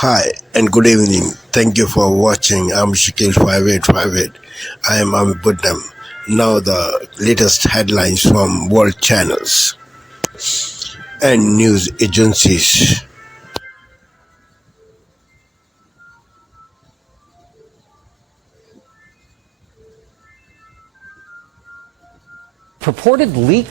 Hi and good evening. Thank you for watching. I'm Shakil 5858. I am Buddham. Now the latest headlines from world channels and news agencies. Purported leak.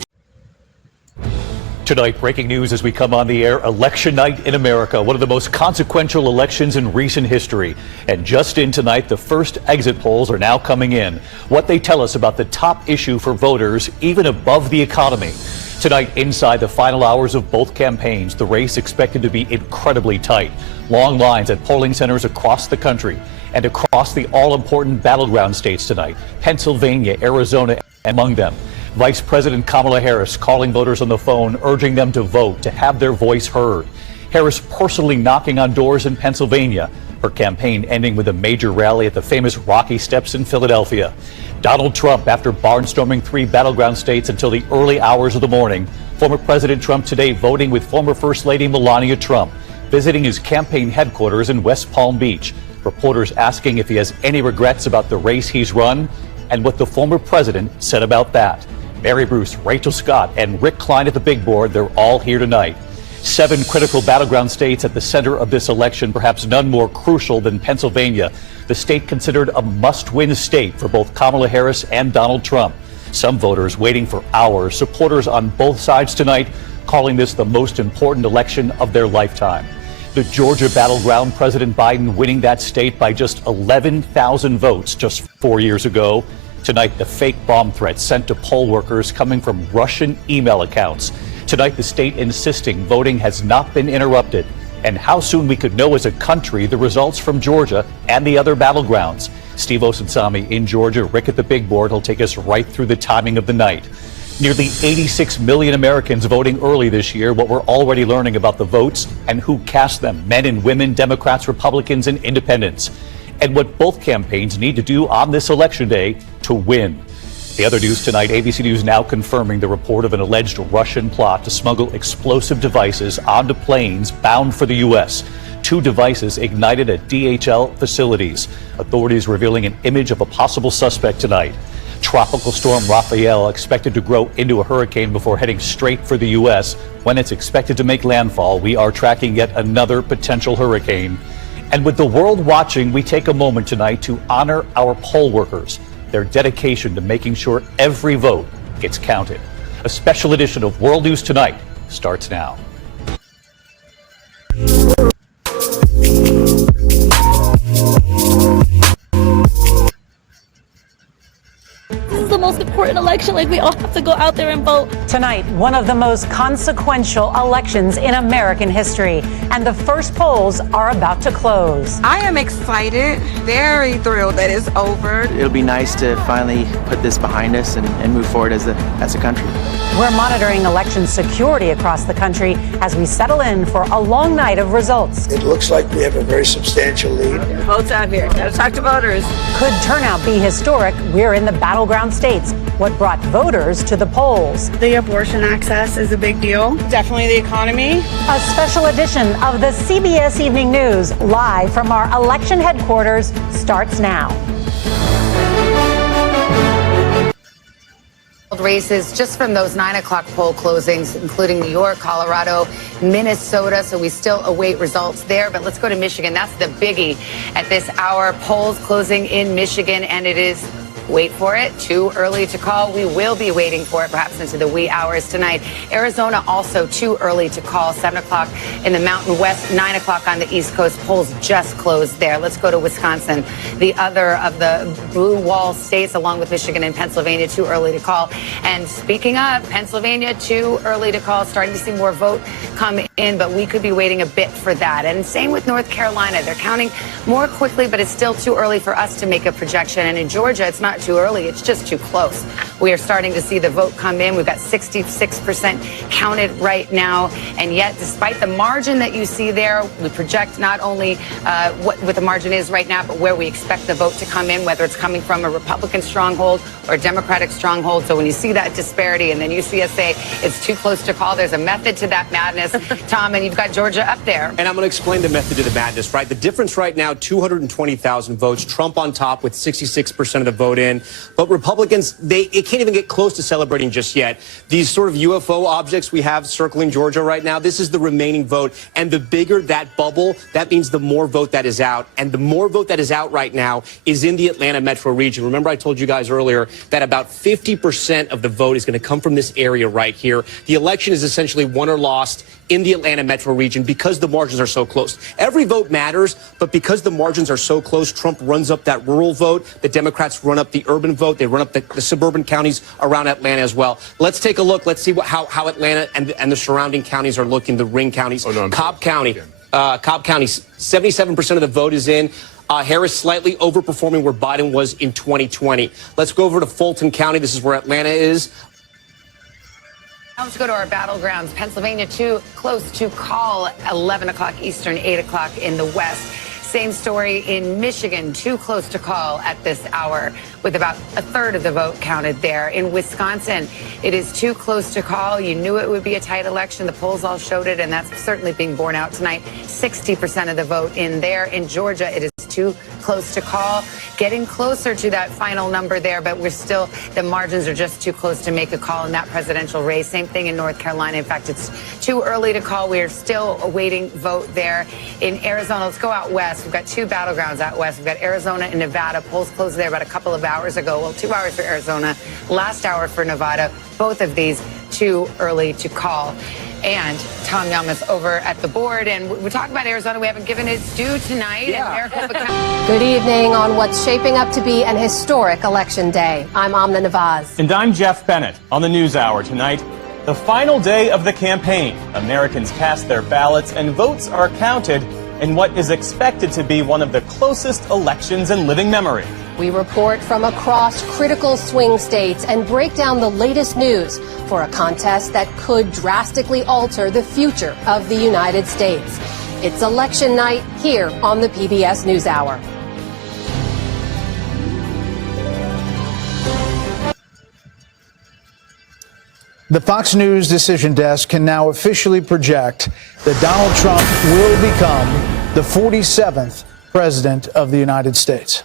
Tonight, breaking news as we come on the air, election night in America, one of the most consequential elections in recent history. And just in tonight, the first exit polls are now coming in. What they tell us about the top issue for voters, even above the economy. Tonight, inside the final hours of both campaigns, the race expected to be incredibly tight. Long lines at polling centers across the country and across the all-important battleground states tonight, Pennsylvania, Arizona, among them. Vice President Kamala Harris calling voters on the phone, urging them to vote, to have their voice heard. Harris personally knocking on doors in Pennsylvania. Her campaign ending with a major rally at the famous Rocky Steps in Philadelphia. Donald Trump, after barnstorming 3 battleground states until the early hours of the morning. Former President Trump today voting with former First Lady Melania Trump, visiting his campaign headquarters in West Palm Beach. Reporters asking if he has any regrets about the race he's run and what the former president said about that. Mary Bruce, Rachel Scott, and Rick Klein at the big board, they're all here tonight. 7 critical battleground states at the center of this election, perhaps none more crucial than Pennsylvania, the state considered a must-win state for both Kamala Harris and Donald Trump. Some voters waiting for hours, supporters on both sides tonight calling this the most important election of their lifetime. The Georgia battleground, President Biden winning that state by just 11,000 votes just 4 years ago. Tonight, the fake bomb threats sent to poll workers coming from Russian email accounts. Tonight, the state insisting voting has not been interrupted. And how soon we could know as a country the results from Georgia and the other battlegrounds. Steve Osunsami in Georgia, Rick at the big board. He'll take us right through the timing of the night. Nearly 86 million Americans voting early this year. What we're already learning about the votes and who cast them, men and women, Democrats, Republicans, and independents. And what both campaigns need to do on this election day to win. The other news tonight, ABC News now confirming the report of an alleged Russian plot to smuggle explosive devices onto planes bound for the U.S. 2 devices ignited at DHL facilities. Authorities revealing an image of a possible suspect tonight. Tropical storm Rafael expected to grow into a hurricane before heading straight for the U.S. When it's expected to make landfall, we are tracking yet another potential hurricane. And with the world watching, we take a moment tonight to honor our poll workers, their dedication to making sure every vote gets counted. A special edition of World News Tonight starts now. The most important election, like we all have to go out there and vote. Tonight, one of the most consequential elections in American history, and the first polls are about to close. I am excited, very thrilled that it's over. It'll be nice to finally put this behind us and move forward as a country. We're monitoring election security across the country as we settle in for a long night of results. It looks like we have a very substantial lead. Votes out here. Gotta talk to voters. Could turnout be historic? We're in the battleground states. What brought voters to the polls? The abortion access is a big deal. Definitely the economy. A special edition of the CBS Evening News, live from our election headquarters, starts now. Races just from those 9 o'clock poll closings, including New York, Colorado, Minnesota. So we still await results there. But let's go to Michigan. That's the biggie at this hour. Polls closing in Michigan, and it is, wait for it, too early to call. We will be waiting for it perhaps into the wee hours tonight. Arizona also too early to call. 7 o'clock in the Mountain West, 9 o'clock on the East Coast. Polls just closed there. Let's go to Wisconsin, the other of the blue wall states, along with Michigan and Pennsylvania, too early to call. And speaking of Pennsylvania, too early to call. Starting to see more vote come in, but we could be waiting a bit for that. And same with North Carolina. They're counting more quickly, but it's still too early for us to make a projection. And in Georgia, it's not not too early. It's just too close. We are starting to see the vote come in. We've got 66% counted right now. And yet, despite the margin that you see there, we project not only what the margin is right now, but where we expect the vote to come in, whether it's coming from a Republican stronghold or a Democratic stronghold. So when you see that disparity and then you see us say it's too close to call, there's a method to that madness, Tom, and you've got Georgia up there. And I'm going to explain the method to the madness, right? The difference right now, 220,000 votes, Trump on top with 66% of the vote in. But Republicans, it can't even get close to celebrating just yet. These sort of UFO objects we have circling Georgia right now, this is the remaining vote. And the bigger that bubble, that means the more vote that is out. And the more vote that is out right now is in the Atlanta metro region. Remember, I told you guys earlier that about 50% of the vote is going to come from this area right here. The election is essentially won or lost in the Atlanta metro region because the margins are so close. Every vote matters, but because the margins are so close, Trump runs up that rural vote. The Democrats run up the urban vote. They run up the suburban counties around Atlanta as well. Let's take a look. Let's see how Atlanta and the surrounding counties are looking, the ring counties. Cobb County, 77% of the vote is in. Harris slightly overperforming where Biden was in 2020. Let's go over to Fulton County. This is where Atlanta is. Now let's go to our battlegrounds. Pennsylvania, too close to call, 11 o'clock Eastern, 8 o'clock in the West. Same story in Michigan, too close to call at this hour, with about a third of the vote counted there. In Wisconsin, it is too close to call. You knew it would be a tight election. The polls all showed it, and that's certainly being borne out tonight. 60% of the vote in there. In Georgia, it is too close to call. Getting closer to that final number there, but we're still, the margins are just too close to make a call in that presidential race. Same thing in North Carolina. In fact, it's too early to call. We are still awaiting vote there. In Arizona, let's go out west. We've got two battlegrounds out west. We've got Arizona and Nevada. Polls closed there about a couple of hours ago. Well, 2 hours for Arizona, last hour for Nevada. Both of these too early to call. And Tom Yamas over at the board. And we're talking about Arizona. We haven't given its due tonight. Yeah. Good evening on what's shaping up to be an historic election day. I'm Amna Navaz. And I'm Jeff Bennett. On the NewsHour tonight, the final day of the campaign. Americans cast their ballots and votes are counted in what is expected to be one of the closest elections in living memory. We report from across critical swing states and break down the latest news for a contest that could drastically alter the future of the United States. It's election night here on the PBS NewsHour. The Fox News decision desk can now officially project that Donald Trump will become the 47th president of the United States.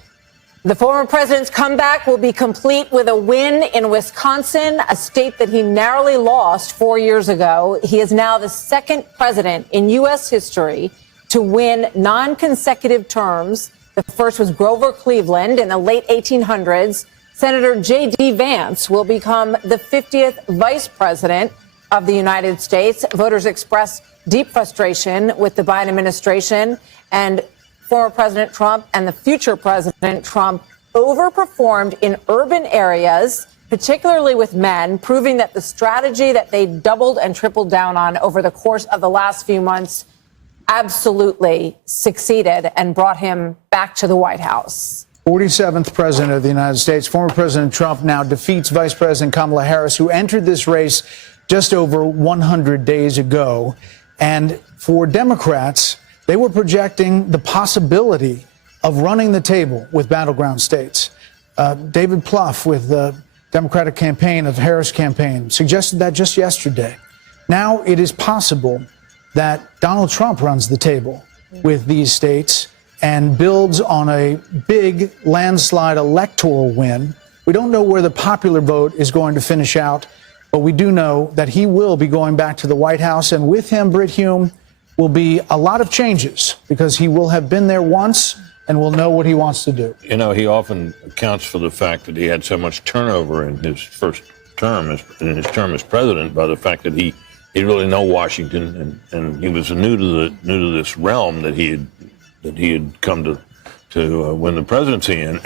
The former president's comeback will be complete with a win in Wisconsin, a state that he narrowly lost 4 years ago. He is now the second president in U.S. history to win non-consecutive terms. The first was Grover Cleveland in the late 1800s. Senator J.D. Vance will become the 50th vice president of the United States. Voters expressed deep frustration with the Biden administration, and former President Trump and the future President Trump overperformed in urban areas, particularly with men, proving that the strategy that they doubled and tripled down on over the course of the last few months absolutely succeeded and brought him back to the White House. 47th president of the United States. Former President Trump now defeats Vice President Kamala Harris, who entered this race just over 100 days ago. And for Democrats, they were projecting the possibility of running the table with battleground states. David Plouffe with the Democratic campaign of Harris campaign suggested that just yesterday. Now it is possible that Donald Trump runs the table with these states and builds on a big landslide electoral win. We don't know where the popular vote is going to finish out, but we do know that he will be going back to the White House, and with him, Brit Hume, will be a lot of changes because he will have been there once and will know what he wants to do. You know, he often accounts for the fact that he had so much turnover in his first term, in his term as president, by the fact that he really know Washington, and he was new to this realm that he had come to win the presidency in,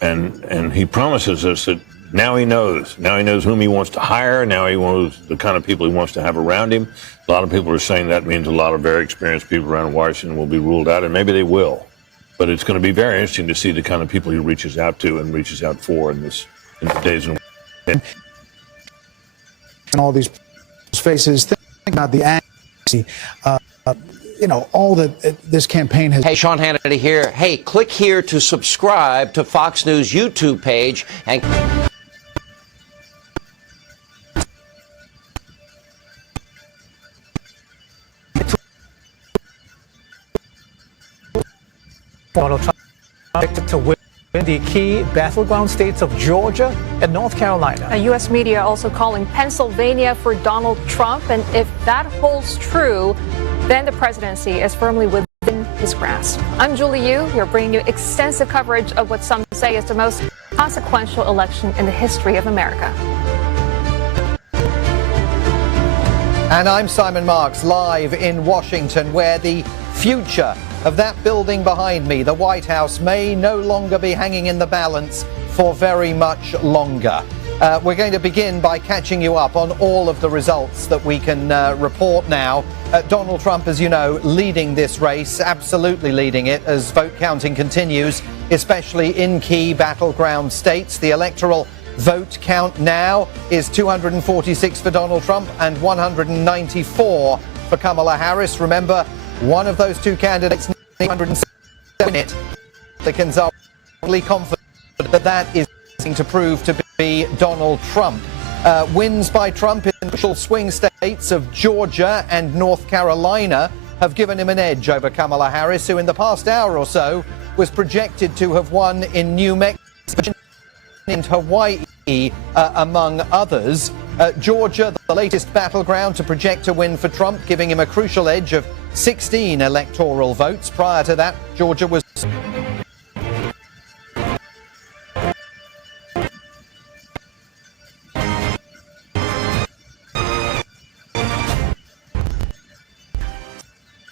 and he promises us that now he knows whom he wants to hire. Now he knows the kind of people he wants to have around him. A lot of people are saying that means a lot of very experienced people around Washington will be ruled out, and maybe they will. But it's going to be very interesting to see the kind of people he reaches out to and reaches out for in the days and all these faces. Think about the all that this campaign has. Hey, Sean Hannity here. Hey, click here to subscribe to Fox News YouTube page and. Donald Trump to win the key battleground states of Georgia and North Carolina. U.S. media also calling Pennsylvania for Donald Trump. And if that holds true, then the presidency is firmly within his grasp. I'm Julie Yu. We're bringing you extensive coverage of what some say is the most consequential election in the history of America. And I'm Simon Marks, live in Washington, where the future of that building behind me, the White House, may no longer be hanging in the balance for very much longer. We're going to begin by catching you up on all of the results that we can report now. Donald Trump, as you know, leading this race, absolutely leading it as vote counting continues, especially in key battleground states. The electoral vote count now is 246 for Donald Trump and 194 for Kamala Harris. Remember, one of those two candidates, 107 it. Republicans are really confident that that is going to prove to be Donald Trump. Wins by Trump in the crucial swing states of Georgia and North Carolina have given him an edge over Kamala Harris, who in the past hour or so was projected to have won in New Mexico and Hawaii, among others. Georgia, the latest battleground to project a win for Trump, giving him a crucial edge of 16 electoral votes. Prior to that, Georgia was...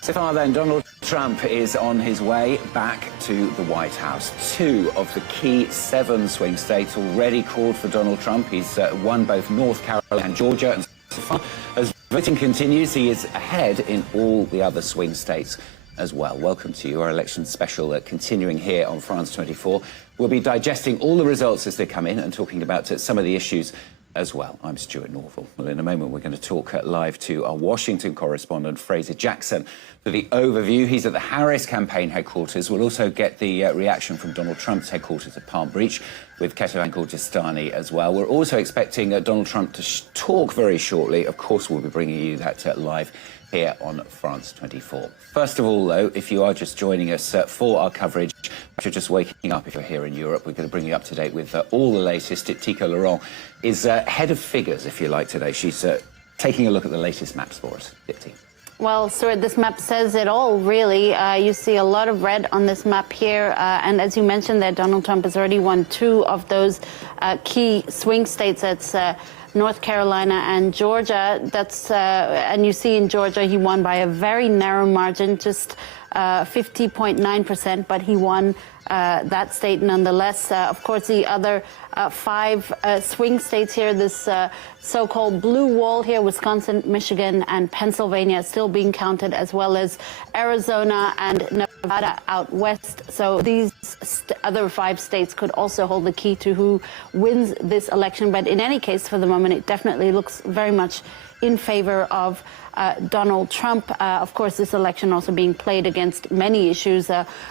So far then, Donald Trump is on his way back to the White House. 2 of the key 7 swing states already called for Donald Trump. He's won both North Carolina and Georgia. And so far, as voting continues, he is ahead in all the other swing states as well. Welcome to your election special continuing here on France 24. We'll be digesting all the results as they come in and talking about some of the issues as well. I'm Stuart Norval. Well, in a moment, we're going to talk live to our Washington correspondent, Fraser Jackson, for the overview. He's at the Harris campaign headquarters. We'll also get the reaction from Donald Trump's headquarters at Palm Beach with Ketelan Gordestani as well. We're also expecting Donald Trump to talk very shortly. Of course, we'll be bringing you that live here on France 24. First of all, though, if you are just joining us for our coverage, if you're just waking up, if you're here in Europe, we're going to bring you up to date with all the latest. Tico Laurent is head of figures, if you like, today. She's taking a look at the latest maps for us. Dipti. Well, Stuart, this map says it all, really. You see a lot of red on this map here. And as you mentioned there, Donald Trump has already won 2 of those key swing states. That's North Carolina and Georgia. That's and you see in Georgia, he won by a very narrow margin, just 50.9%, but he won that state nonetheless. Of course, the other 5 swing states here, this so-called blue wall here, Wisconsin, Michigan, and Pennsylvania still being counted, as well as Arizona and Nevada out west. So these other 5 states could also hold the key to who wins this election. But in any case, for the moment, it definitely looks very much in favor of Donald Trump. Of course, this election also being played against many issues.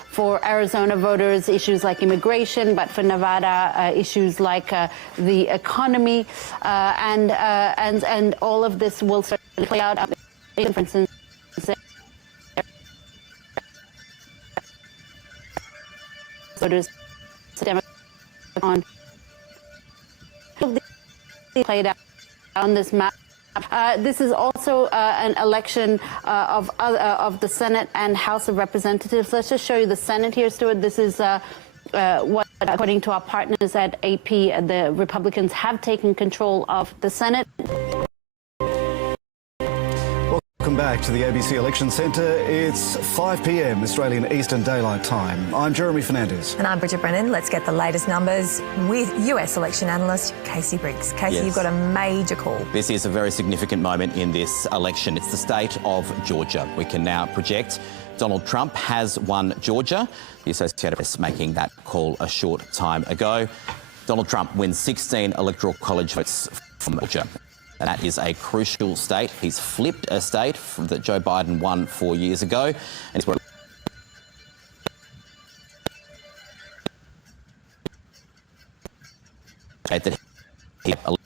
For Arizona voters, issues like immigration, but for Nevada, issues like the economy, and all of this will certainly play out. For instance, voters on played out on this map. This is also an election of the Senate and House of Representatives. Let's just show you the Senate here, Stuart. This is what, according to our partners at AP, the Republicans have taken control of the Senate. Welcome back to the ABC Election Centre. It's 5 p.m. Australian Eastern Daylight Time. I'm Jeremy Fernandez. And I'm Bridget Brennan. Let's get the latest numbers with US election analyst Casey Briggs. Casey, Yes. You've got a major call. This is a very significant moment in this election. It's the state of Georgia. We can now project Donald Trump has won Georgia. The Associated Press making that call a short time ago. Donald Trump wins 16 Electoral College votes from Georgia. And that is a crucial state. He's flipped a state that Joe Biden won 4 years ago. And it's where that he all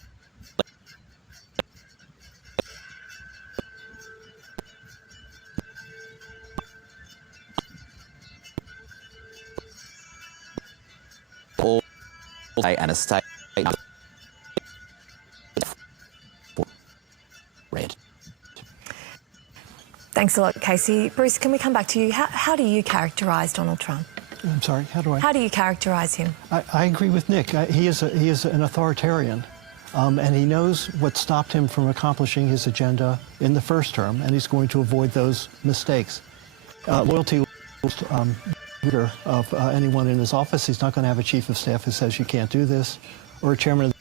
and a state red. Thanks a lot, Casey. Bruce, can we come back to you? How do you characterise Donald Trump? I'm sorry, how do I? How do you characterise him? I agree with Nick. He is an authoritarian, and he knows what stopped him from accomplishing his agenda in the first term, and he's going to avoid those mistakes. Loyalty leader of anyone in his office. He's not going to have a chief of staff who says you can't do this, or a chairman of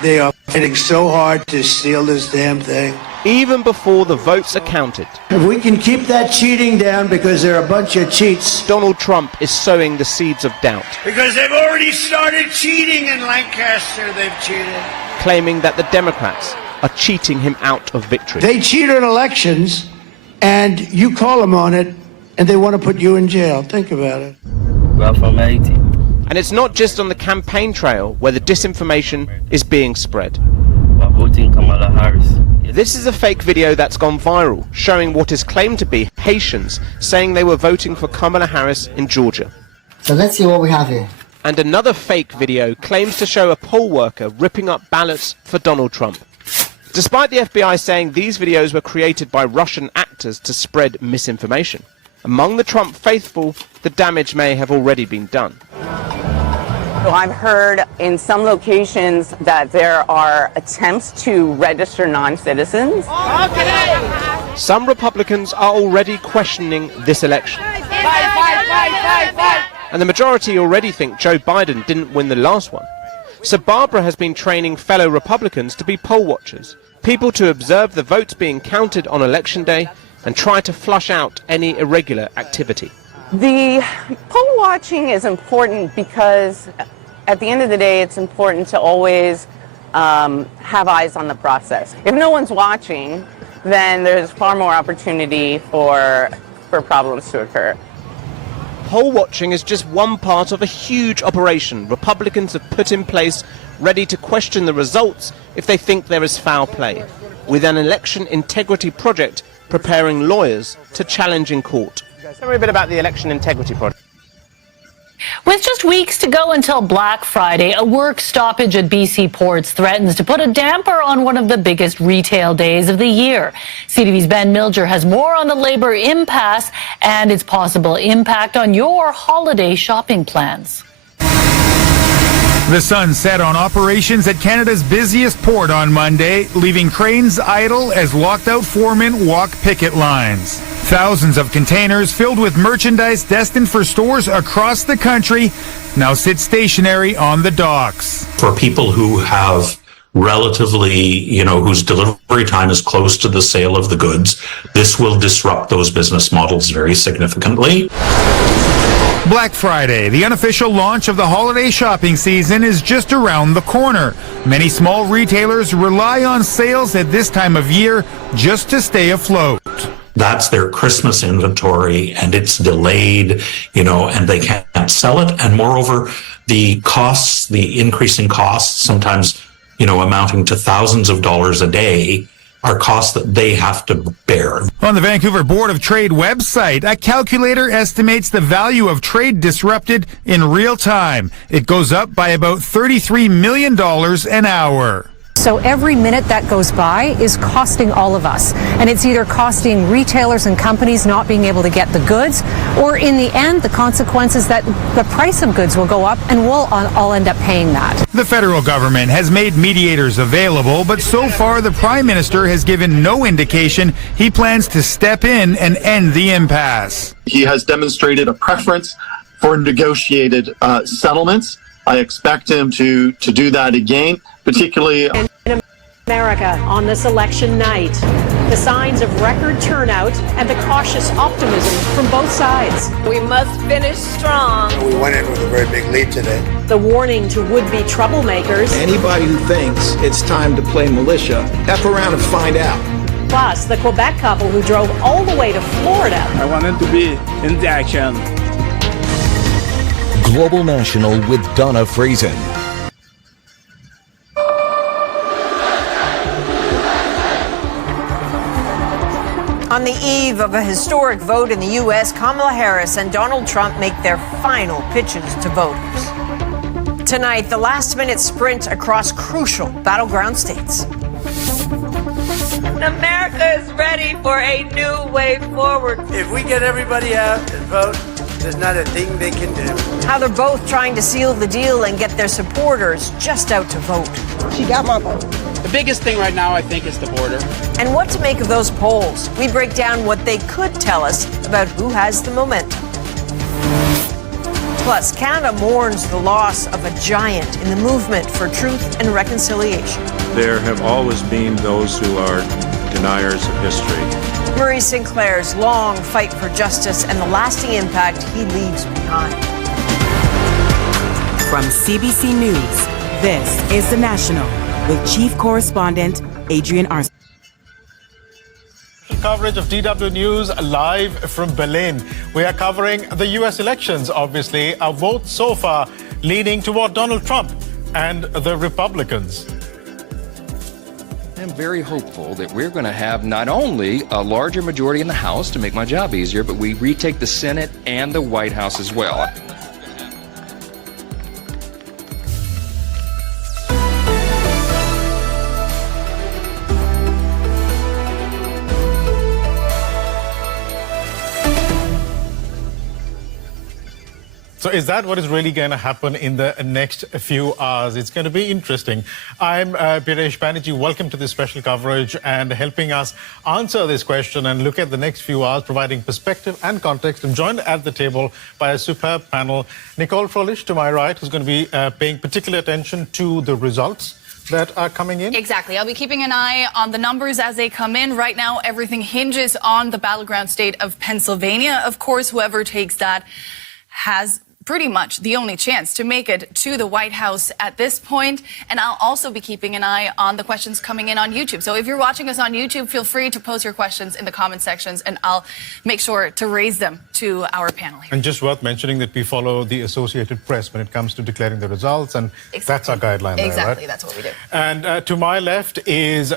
They are fighting so hard to steal this damn thing. Even before the votes are counted. If we can keep that cheating down, because they're a bunch of cheats. Donald Trump is sowing the seeds of doubt, Because they've already started cheating in Lancaster, they've cheated. claiming that the Democrats are cheating him out of victory. They cheat on elections, and you call them on it, and they want to put you in jail. Think about it. from 80. And it's not just on the campaign trail where the disinformation is being spread. Kamala Harris. This is a fake video that's gone viral, showing what is claimed to be Haitians saying they were voting for Kamala Harris in Georgia. So let's see what we have here. And another fake video claims to show a poll worker ripping up ballots for Donald Trump. Despite the FBI saying these videos were created by Russian actors to spread misinformation, among the Trump faithful, the damage may have already been done. So I've heard in some locations that there are attempts to register non-citizens. Some Republicans are already questioning this election. And the majority already think Joe Biden didn't win the last one. So Barbara has been training fellow Republicans to be poll watchers, people to observe the votes being counted on Election Day and try to flush out any irregular activity. The poll watching is important because at the end of the day, it's important to always have eyes on the process. If no one's watching, then there's far more opportunity for problems to occur. Poll watching is just one part of a huge operation Republicans have put in place ready to question the results if they think there is foul play, with an election integrity project preparing lawyers to challenge in court. Tell me a bit about the election integrity project. With just weeks to go until Black Friday, a work stoppage at BC ports threatens to put a damper on one of the biggest retail days of the year. CTV's Ben Milger has more on the labor impasse and its possible impact on your holiday shopping plans. The sun set on operations at Canada's busiest port on Monday, leaving cranes idle as locked-out foremen walk picket lines. Thousands of containers filled with merchandise destined for stores across the country now sit stationary on the docks. For people who have relatively, whose delivery time is close to the sale of the goods, this will disrupt those business models very significantly. Black Friday, the unofficial launch of the holiday shopping season, is just around the corner. Many small retailers rely on sales at this time of year just to stay afloat. That's their Christmas inventory, and it's delayed, and they can't sell it. And moreover, the costs, the increasing costs, sometimes, amounting to thousands of dollars a day, are costs that they have to bear. On the Vancouver Board of Trade website, a calculator estimates the value of trade disrupted in real time. It goes up by about $33 million an hour. So every minute that goes by is costing all of us. And it's either costing retailers and companies not being able to get the goods, or in the end, the consequence is that the price of goods will go up and we'll all end up paying that. The federal government has made mediators available, but so far the Prime Minister has given no indication he plans to step in and end the impasse. He has demonstrated a preference for negotiated settlements. I expect him to do that again, particularly in America on this election night. The signs of record turnout and the cautious optimism from both sides. We must finish strong. We went in with a very big lead today. The warning to would-be troublemakers. Anybody who thinks it's time to play militia, F around and find out. Plus, the Quebec couple who drove all the way to Florida. I wanted to be in the action. Global National with Donna Friesen. On the eve of a historic vote in the U.S., Kamala Harris and Donald Trump make their final pitches to voters. Tonight, the last-minute sprint across crucial battleground states. America is ready for a new way forward. If we get everybody out and vote, there's not a thing they can do. How they're both trying to seal the deal and get their supporters just out to vote. She got my vote. The biggest thing right now, I think, is the border. And what to make of those polls? We break down what they could tell us about who has the momentum. Plus, Canada mourns the loss of a giant in the movement for truth and reconciliation. There have always been those who are deniers of history. Murray Sinclair's long fight for justice and the lasting impact he leaves behind. From CBC News, this is The National with Chief Correspondent Adrian Arce. Coverage of DW News live from Berlin. We are covering the U.S. elections, obviously. A vote so far leaning toward Donald Trump and the Republicans. I'm very hopeful that we're going to have not only a larger majority in the House to make my job easier, but we retake the Senate and the White House as well. So is that what is really going to happen in the next few hours? It's going to be interesting. I'm Piresh Banerjee. Welcome to this special coverage and helping us answer this question and look at the next few hours, providing perspective and context. I'm joined at the table by a superb panel. Nicole Froelich to my right, who's going to be paying particular attention to the results that are coming in. Exactly. I'll be keeping an eye on the numbers as they come in. Right now, everything hinges on the battleground state of Pennsylvania. Of course, whoever takes that has pretty much the only chance to make it to the White House at this point. And I'll also be keeping an eye on the questions coming in on YouTube. So if you're watching us on YouTube, feel free to post your questions in the comment sections and I'll make sure to raise them to our panel here. And just worth mentioning that we follow the Associated Press when it comes to declaring the results, and that's our guideline there, Exactly, right? That's what we do. And to my left is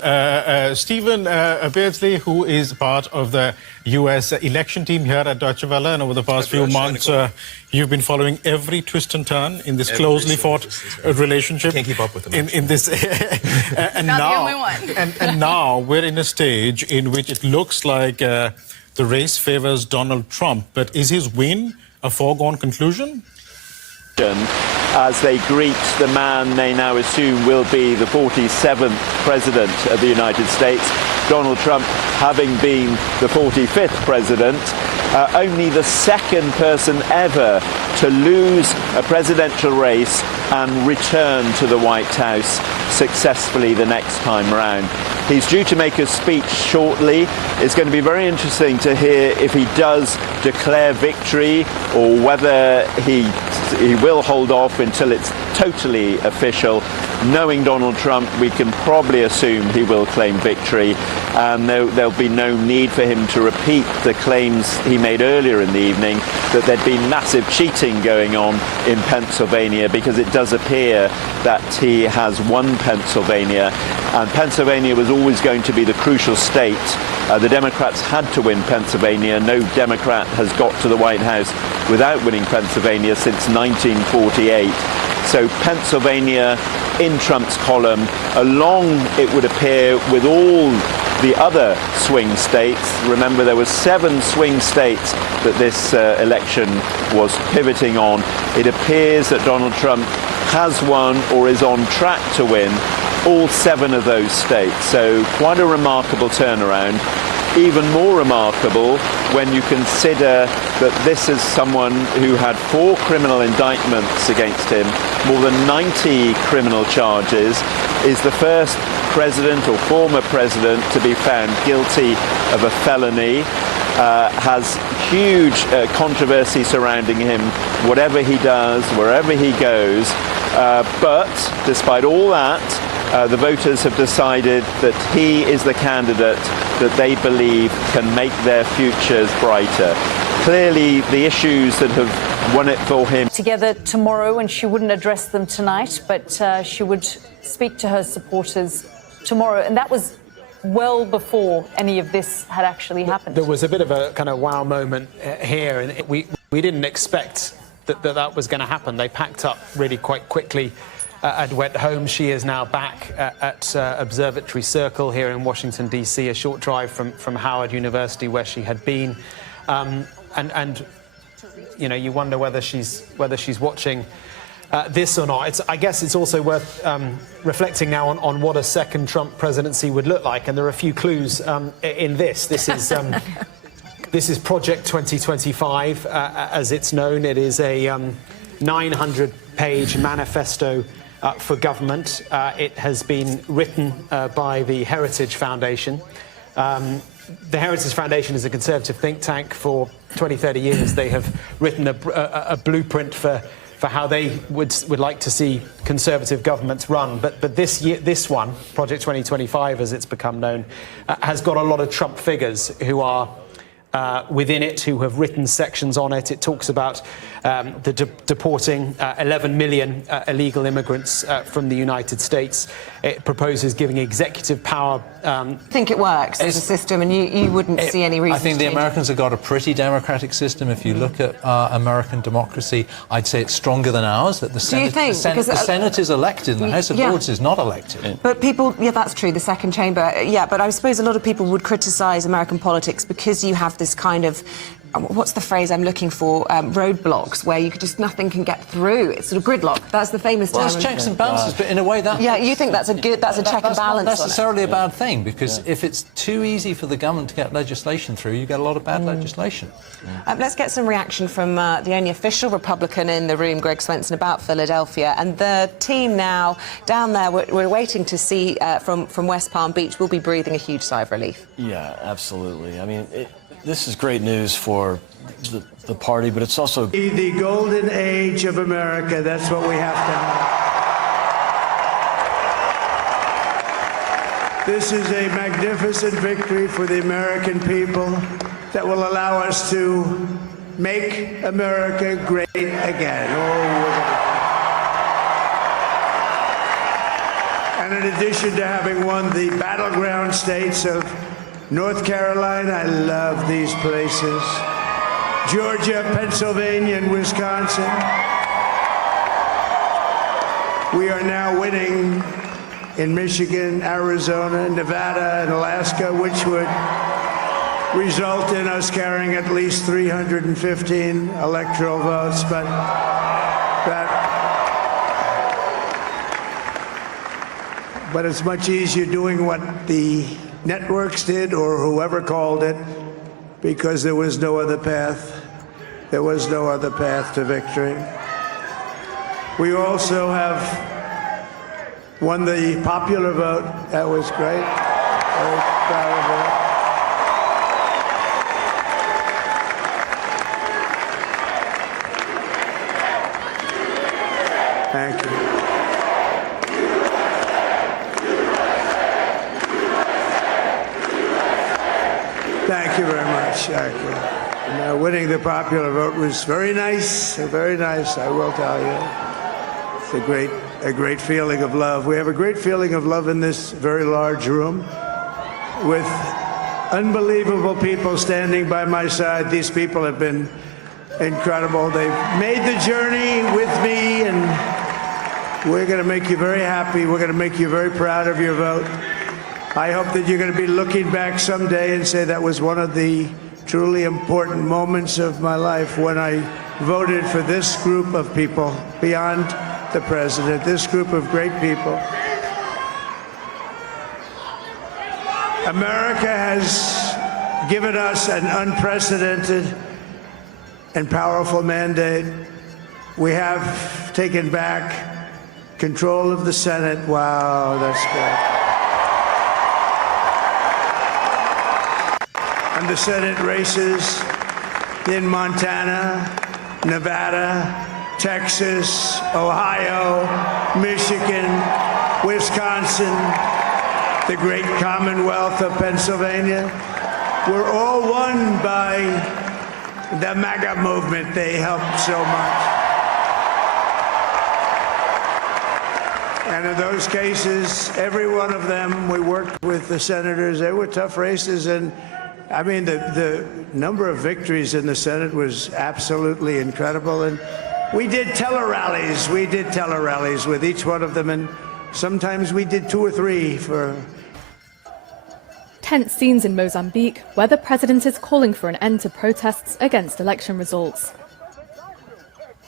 Stephen Beardsley, who is part of the U.S. election team here at Deutsche Welle, and over the past few months, you've been following every twist and turn in this closely fought relationship. Can't keep up with them. In this, and Not now, the only one. and now we're in a stage in which it looks like the race favors Donald Trump. But is his win a foregone conclusion? As they greet the man they now assume will be the 47th president of the United States, Donald Trump having been the 45th president, only the second person ever to lose a presidential race and return to the White House successfully the next time round. He's due to make a speech shortly. It's going to be very interesting to hear if he does declare victory or whether he will hold off until it's totally official. Knowing Donald Trump, we can probably assume he will claim victory, and there'll be no need for him to repeat the claims he made earlier in the evening that there'd been massive cheating going on in Pennsylvania, because it does appear that he has won Pennsylvania, and Pennsylvania was always going to be the crucial state. The Democrats had to win Pennsylvania. No Democrat has got to the White House without winning Pennsylvania since 1948. So Pennsylvania in Trump's column, along, it would appear, with all the other swing states. Remember, there were 7 swing states that this election was pivoting on. It appears that Donald Trump has won or is on track to win all 7 of those states. So quite a remarkable turnaround. Even more remarkable when you consider that this is someone who had 4 criminal indictments against him, more than 90 criminal charges, is the first president or former president to be found guilty of a felony, has huge controversy surrounding him, whatever he does, wherever he goes. But despite all that, the voters have decided that he is the candidate that they believe can make their futures brighter. Clearly, the issues that have won it for him. Together tomorrow, and she wouldn't address them tonight, but she would speak to her supporters tomorrow, and that was well before any of this had actually happened. There was a bit of a kind of wow moment here, and we didn't expect that was going to happen. They packed up really quite quickly and went home. She is now back at Observatory Circle here in Washington, D.C., a short drive from Howard University, where she had been. And you know, you wonder whether she's watching this or not. I guess it's also worth reflecting now on what a second Trump presidency would look like, and there are a few clues in this. This is this is Project 2025, as it's known. It is a 900-page manifesto for government. It has been written by the Heritage Foundation. The Heritage Foundation is a conservative think tank. For 20-30 years, they have written a blueprint for how they would like to see conservative governments run. But this one, Project 2025, as it's become known, has got a lot of Trump figures who are within it, who have written sections on it. It talks about deporting 11 million illegal immigrants from the United States. It proposes giving executive power. I think it works as a system, and you wouldn't see any reason. I think the Americans have got a pretty democratic system. If you look at American democracy, I'd say it's stronger than ours. That the Senate is elected, and the House of Lords is not elected. But people, that's true, the second chamber, but I suppose a lot of people would criticise American politics because you have this kind of, what's the phrase I'm looking for, roadblocks, where you could just, nothing can get through. It's sort of gridlock. That's the famous term. Well, it's checks and balances, but in a way that... Yeah, you think that's a check and balance on it. That's not necessarily a bad thing, because if it's too easy for the government to get legislation through, you get a lot of bad legislation. Let's get some reaction from the only official Republican in the room, Greg Swenson, about Philadelphia. And the team now down there, we're waiting to see from West Palm Beach, will be breathing a huge sigh of relief. Yeah, absolutely. I mean, this is great news for the party, but it's also... The golden age of America, that's what we have to have. This is a magnificent victory for the American people that will allow us to make America great again. And in addition to having won the battleground states of North Carolina, I love these places, Georgia, Pennsylvania, and Wisconsin, we are now winning in Michigan, Arizona, Nevada, and Alaska, which would result in us carrying at least 315 electoral votes. But it's much easier doing what the networks did, or whoever called it, because there was no other path. There was no other path to victory. We also have won the popular vote. That was great. Very proud of it. Thank you. Thank you very much. Thank you. And, winning the popular vote was very nice, I will tell you. It's a great feeling of love. We have a great feeling of love in this very large room with unbelievable people standing by my side. These people have been incredible. They've made the journey with me, and We're going to make you very happy. We're going to make you very proud of your vote. I hope that you're going to be looking back someday and say that was one of the truly important moments of my life when I voted for this group of people beyond the president, this group of great people. America has given us an unprecedented and powerful mandate. We have taken back control of the Senate. Wow, that's good. And the Senate races in Montana, Nevada, Texas, Ohio, Michigan, Wisconsin, the great Commonwealth of Pennsylvania, were all won by the MAGA movement. They helped so much. And in those cases, every one of them, we worked with the senators. They were tough races. And I mean, the number of victories in the Senate was absolutely incredible. And we did tele-rallies. We did tele-rallies with each one of them. And sometimes we did 2 or 3 for... Tense scenes in Mozambique, where the president is calling for an end to protests against election results.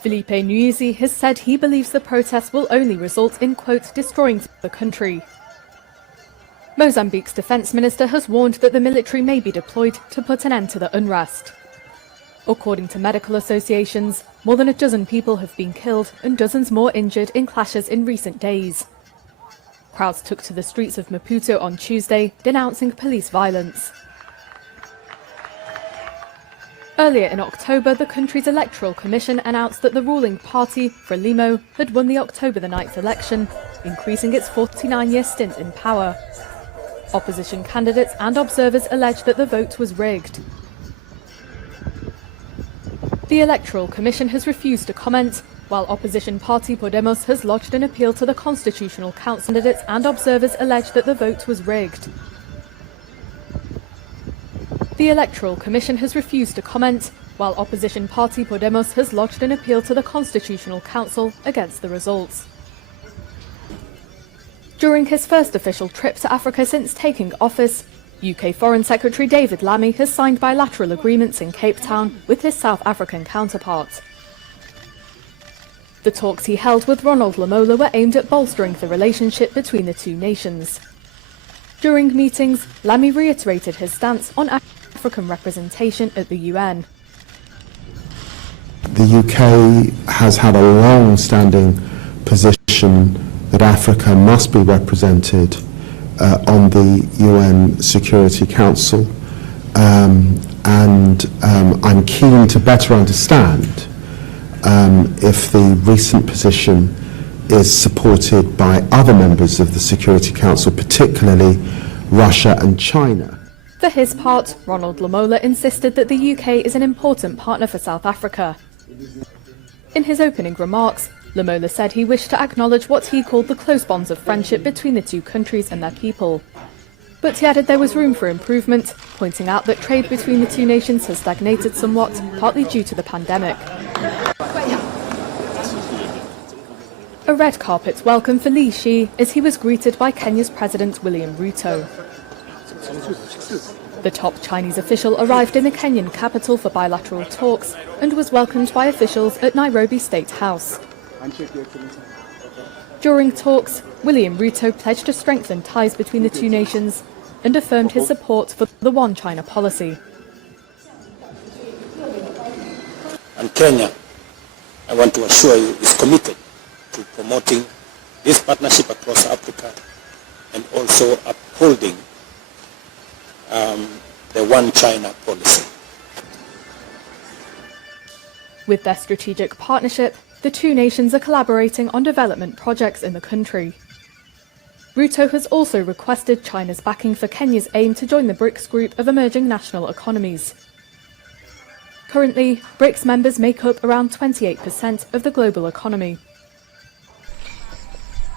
Felipe Nyusi has said he believes the protests will only result in, quote, destroying the country. Mozambique's defence minister has warned that the military may be deployed to put an end to the unrest. According to medical associations, more than a dozen people have been killed and dozens more injured in clashes in recent days. Crowds took to the streets of Maputo on Tuesday, denouncing police violence. Earlier in October, the country's electoral commission announced that the ruling party, Frelimo, had won the October the 9th election, increasing its 49-year stint in power. Opposition candidates and observers alleged that the vote was rigged. The Electoral Commission has refused to comment, while opposition party Podemos has lodged an appeal to the Constitutional Council. Candidates and observers allege that the vote was rigged. The Electoral Commission has refused to comment, while opposition party Podemos has lodged an appeal to the Constitutional Council against the results. During his first official trip to Africa since taking office, UK Foreign Secretary David Lammy has signed bilateral agreements in Cape Town with his South African counterpart. The talks he held with Ronald Lamola were aimed at bolstering the relationship between the two nations. During meetings, Lammy reiterated his stance on African representation at the UN. The UK has had a long-standing position that Africa must be represented on the UN Security Council, and I'm keen to better understand if the recent position is supported by other members of the Security Council, particularly Russia and China. For his part, Ronald Lamola insisted that the UK is an important partner for South Africa. In his opening remarks, Lamola said he wished to acknowledge what he called the close bonds of friendship between the two countries and their people. But he added there was room for improvement, pointing out that trade between the two nations has stagnated somewhat, partly due to the pandemic. A red carpet welcome for Li Xi as he was greeted by Kenya's President William Ruto. The top Chinese official arrived in the Kenyan capital for bilateral talks and was welcomed by officials at Nairobi State House. During talks, William Ruto pledged to strengthen ties between the two nations and affirmed his support for the One China policy. And Kenya, I want to assure you, is committed to promoting this partnership across Africa and also upholding the One China policy. With their strategic partnership, the two nations are collaborating on development projects in the country. Ruto has also requested China's backing for Kenya's aim to join the BRICS group of emerging national economies. Currently, BRICS members make up around 28% of the global economy.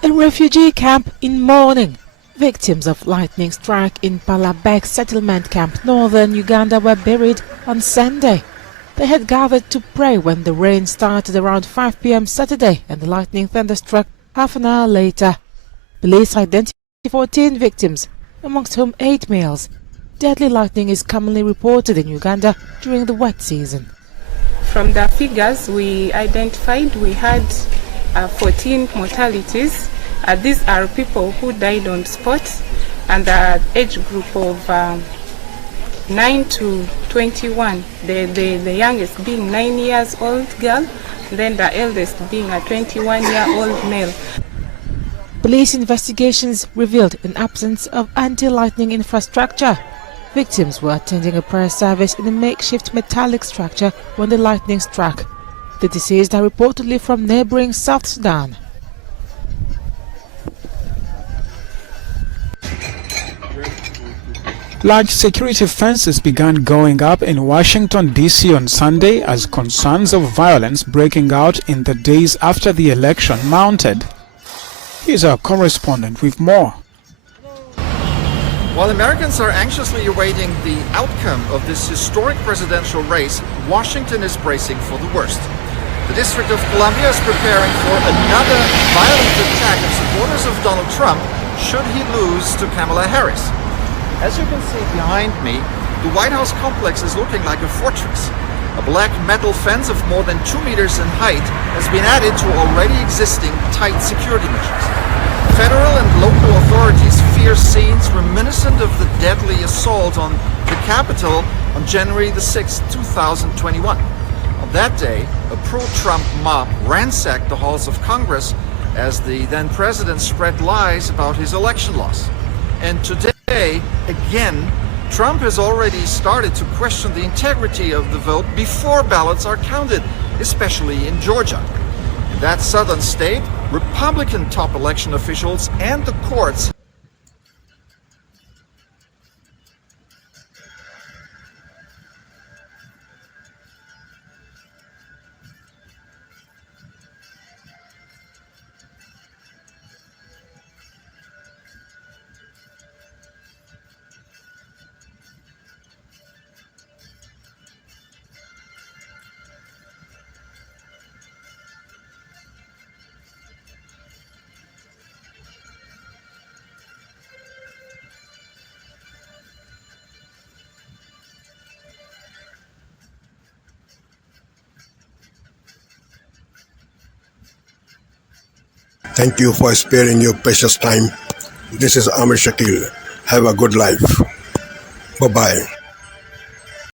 A refugee camp in mourning. Victims of lightning strike in Palabek settlement camp, northern Uganda, were buried on Sunday. They had gathered to pray when the rain started around 5 p.m. Saturday and the lightning thunderstruck Half an hour later, police identified 14 victims, amongst whom 8 males. Deadly lightning is commonly reported in Uganda during the wet season. From the figures we identified, we had 14 mortalities. These are people who died on spot, and the age group of 9 to 21. The youngest being 9 years old girl, then the eldest being a 21-year-old male. Police investigations revealed an absence of anti-lightning infrastructure. Victims were attending a prayer service in a makeshift metallic structure when the lightning struck. The deceased are reportedly from neighboring South Sudan. Large security fences began going up in Washington, D.C. on Sunday as concerns of violence breaking out in the days after the election mounted. Here's our correspondent with more. While Americans are anxiously awaiting the outcome of this historic presidential race, Washington is bracing for the worst. The District of Columbia is preparing for another violent attack of supporters of Donald Trump should he lose to Kamala Harris. As you can see behind me, the White House complex is looking like a fortress. A black metal fence of more than 2 meters in height has been added to already existing tight security measures. Federal and local authorities fear scenes reminiscent of the deadly assault on the Capitol on January the 6th, 2021. On that day, a pro-Trump mob ransacked the halls of Congress as the then president spread lies about his election loss. And today, again, Trump has already started to question the integrity of the vote before ballots are counted, especially in Georgia. In that southern state, Republican top election officials and the courts Thank you for sparing your precious time. This is Amir Shakil. Have a good life. Bye-bye.